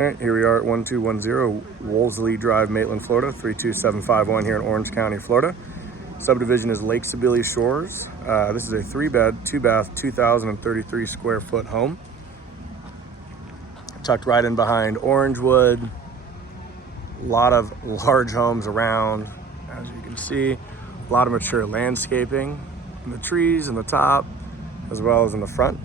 All right, here we are at 1210 Wolseley Drive, Maitland, Florida, 32751 here in Orange County, Florida. Subdivision is Lake Sybelia Shores. This is a 3-bed, 2-bath, 2,033 square foot home. Tucked right in behind Orangewood. A lot of large homes around, as you can see. A lot of mature landscaping in the trees in the top, as well as in the front.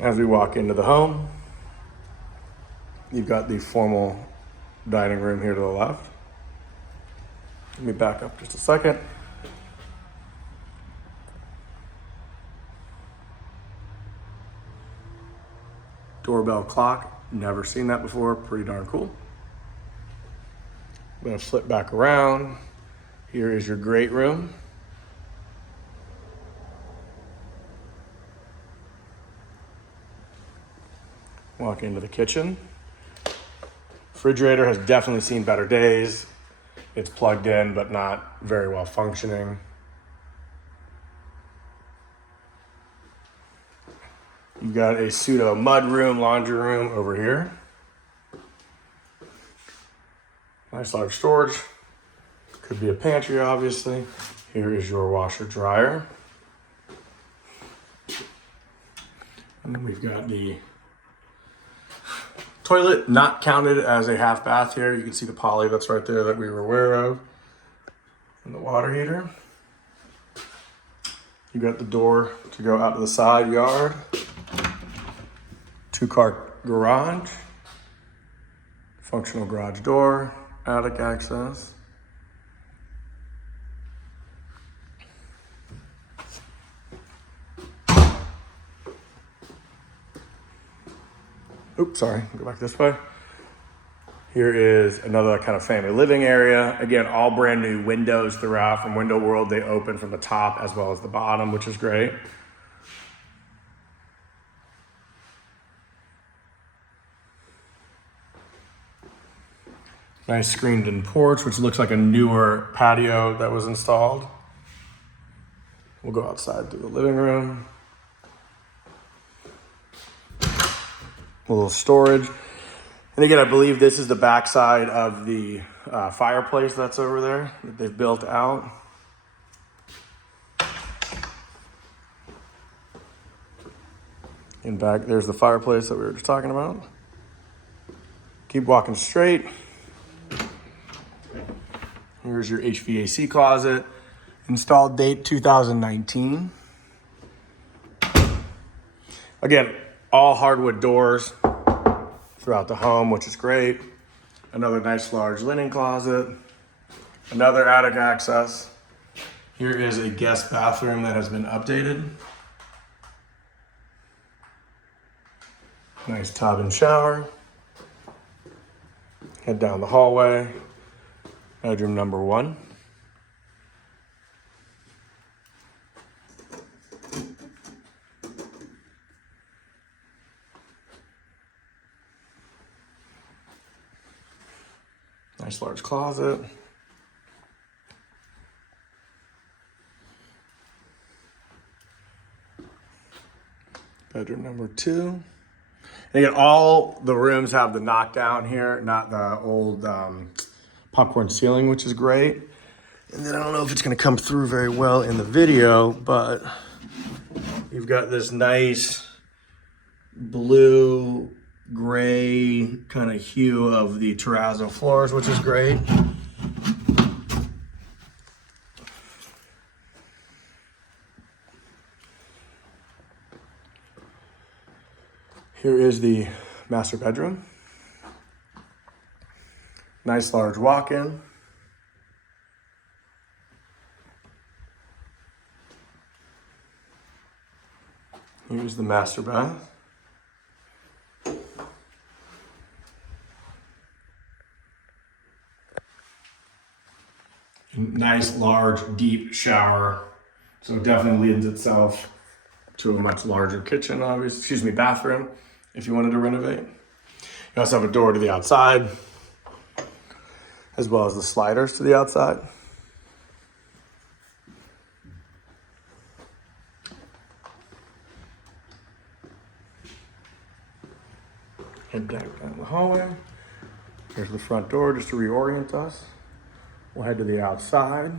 As we walk into the home, you've got the formal dining room here to the left. Let me back up just a second. Doorbell clock, never seen that before, pretty darn cool. I'm gonna flip back around. Here is your great room. Walk into the kitchen. Refrigerator has definitely seen better days. It's plugged in, but not very well functioning. You've got a pseudo mud room, laundry room over here. Nice large storage. Could be a pantry, obviously. Here is your washer dryer. And then we've got the toilet, not counted as a half bath here. You can see the poly that's right there that we were aware of. And the water heater. You got the door to go out to the side yard. 2-car garage. Functional garage door. Attic access. Oops, sorry, go back this way. Here is another kind of family living area. Again, all brand new windows throughout. From Window World, they open from the top as well as the bottom, which is great. Nice screened-in porch, which looks like a newer patio that was installed. We'll go outside through the living room. A little storage. And again, I believe this is the backside of the fireplace that's over there that they've built out. In back, there's the fireplace that we were just talking about. Keep walking straight. Here's your HVAC closet. Installed date 2019. Again, all hardwood doors throughout the home, which is great. Another nice large linen closet. Another attic access. Here is a guest bathroom that has been updated. Nice tub and shower. Head down the hallway. Bedroom number 1. Nice large closet. Bedroom number 2. And again, all the rooms have the knockdown here, not the old popcorn ceiling, which is great. And then I don't know if it's gonna come through very well in the video, but you've got this nice blue gray kind of hue of the terrazzo floors, which is great. Here is the master bedroom. Nice large walk-in. Here's the master bath. Nice, large, deep shower. So it definitely lends itself to a much larger kitchen, obviously, bathroom, if you wanted to renovate. You also have a door to the outside. as well as the sliders to the outside. Head back down the hallway. Here's the front door just to reorient us. We'll head to the outside.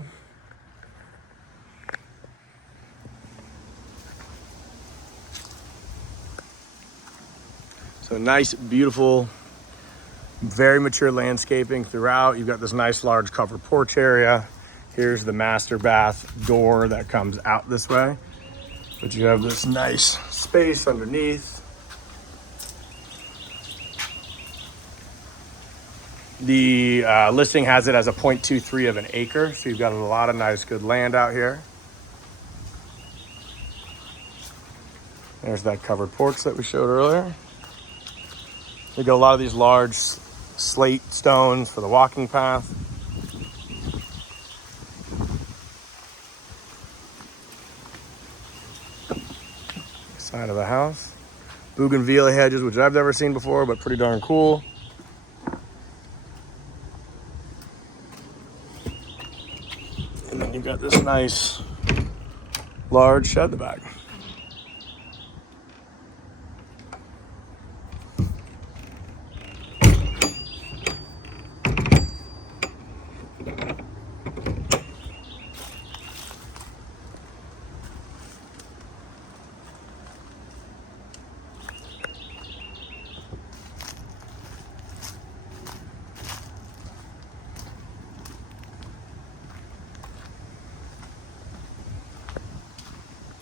So nice, beautiful, very mature landscaping throughout. You've got this nice large covered porch area. Here's the master bath door that comes out this way. But you have this nice space underneath. The listing has it as a 0.23 of an acre. So you've got a lot of nice, good land out here. There's that covered porch that we showed earlier. We got a lot of these large slate stones for the walking path. Side of the house. Bougainvillea hedges, which I've never seen before, but pretty darn cool. And then you've got this nice large shed in the back.